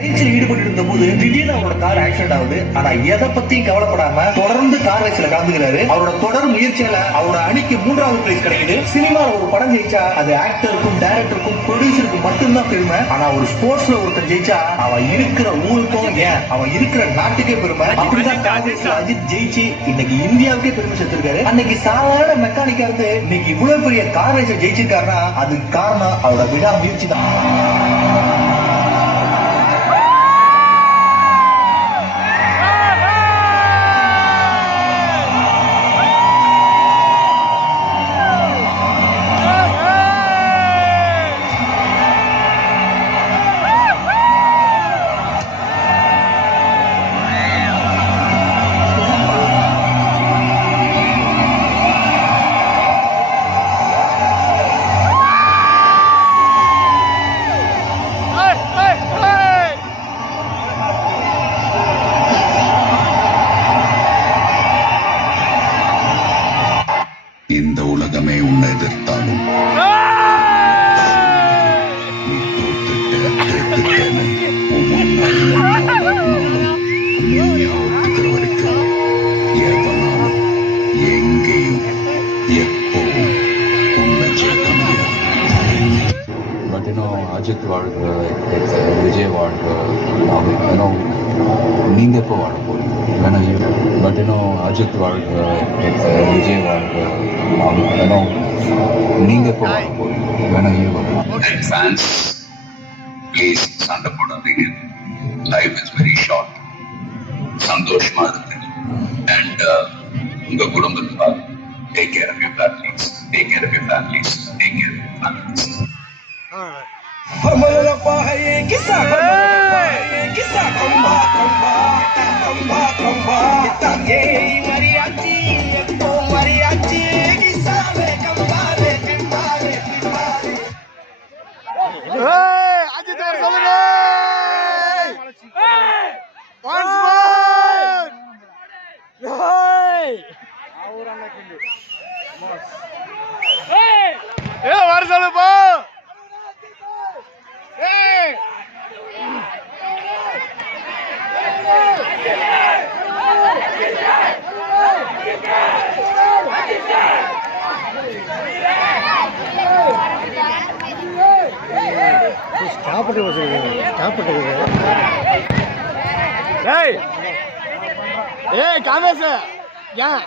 பயிற்சியில் ஈடுபட்டு இருந்த போது திடீர்னு அவரோட கார் ஆக்சிடென்ட் ஆகுது. ஆனா எதை பத்தியும் கவலைப்படாம தொடர்ந்து கார் ரேஸ்ல கலந்துக்கிறாரு. அவரோட தொடர் முயற்சியால அவரோட அணிக்கு 3வது பிரைஸ் கிடைக்குது. சினிமாவில் ஒரு படம் ஜெயிச்சா அது ஆக்டருக்கும் டைரக்டருக்கும் ப்ரொடியூசருக்கும் மட்டும்தான் பெருமை. ஆனா ஒரு ஸ்போர்ட்ஸ்ல ஒருத்தர் ஜெயிச்சா அவன் இருக்கிற ஊருக்கும் ஏன் அவன் இருக்கிற நாட்டுக்கே பெருமை. அப்படிதான் அஜித் ஜெயிச்சு இன்னைக்கு இந்தியாவுக்கே பெருமை சேர்த்திருக்காரு. அன்னைக்கு சாதாரண மெக்கானிக்கா இருந்து இன்னைக்கு இவ்வளவு பெரிய கார் ரேஸை ஜெயிச்சிருக்காருன்னா அதுக்கு காரணம் அவரோட விடா முயற்சி தான். இந்த உலகமே உன்னை எதிர்த்தாலும் நீ தோத்துட்டேன்னு ஒத்துக்கிற வரைக்கும் எவனாலும் எங்கேயும் எப்பவும் உன்னை ஜெயிக்க முடியாது. But Ajit வாழ்க, விஜய் வாழ்க, நீங்க எப்போ வாழ போறீங்க? பட் அஜித் வாழ்க, விஜய் வாழ்க, நீங்க எப்போ வாழ போறீங்க? Fans, please சண்டை போடாதீங்க. Life is very short. சந்தோஷமா இருக்கு. And உங்க குடும்பத்தை take care of your families. Take care of your families. Take care of your families. Kamesh ஏன்